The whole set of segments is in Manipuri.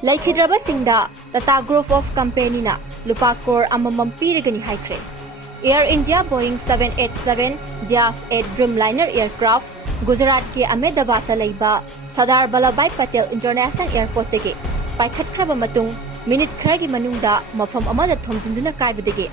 Leikhidraba Singda, Tata Group of Company na Lupa Crore Amamam Piragani Haikhre. Air India Boeing 787-8 Dreamliner aircraft Gujarat ke Ahmedabad laiba Sardar Vallabhbhai Patel International Airport tege paikhatkraba matung minute khragi manungda mafam amada thomjinduna kaibadege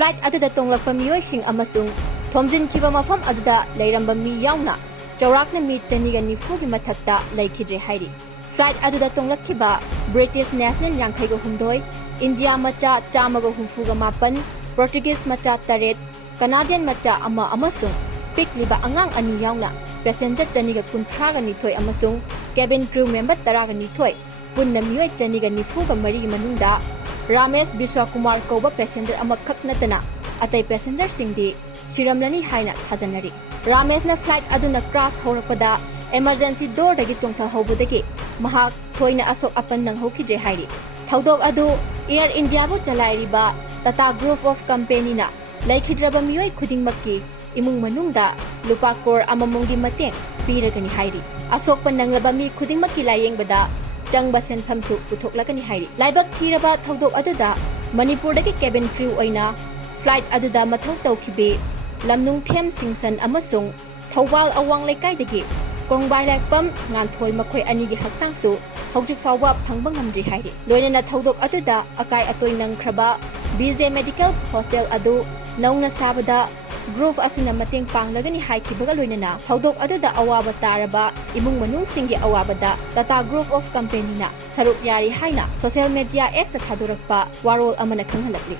flight aduda tonglakpa miyoising amasung thomjinkiba mafam aduda leiramba mi yauna chaurakna mi 290 gi mathakta laikhidre hairi flight aduda tonglakkiba British National Yankhaiga Humdoi India macha Chamaga Humfuga Mapan Portuguese macha Taret Canadian macha ama amasung pikliba angang ani yauna passenger chaniga kunthraga nithoi amasung cabin crew member taraga nithoi punna miyoi chaniga nifuga mari manungda Ramesh Biswakumar Kauba passenger amakak natana atai passenger singdi siramlani haina thajanari Ramesh na flight aduna crash horapada emergency door dagi chongtha hobudagi mahak thoina asok apan nang hokidre hairi thaudok adu Air India bu chalairiba Tata Group of Company na Leikhidraba miyoi khudingmakki imung manungda Lupa Crore Amamam gi mateng piragani hairi asok pananglaba mi khudingmakki layengbada changba senphamsu puthoklakani hairi laibak thiraba thaudok aduda Manipur dagi cabin crew oina flight aduda mathau tawkhibe lamnung them singsan amasung Thawal awang lekai dagi Kongbai lakpam nganthoi makhoi ani gi haksangsu hojik fawwa phangba ngamdri hairi loinana thaudok aduda akai atoi nangkhraba BJ Medical Hostel adu nauna sabada Group asina mateng panglagani haikibaga loinana thaudok aduda awaba taraba imung manung singi awabada Tata Group of Company na saruk yari haina social media apps thadorakpa warol amana khanghalakli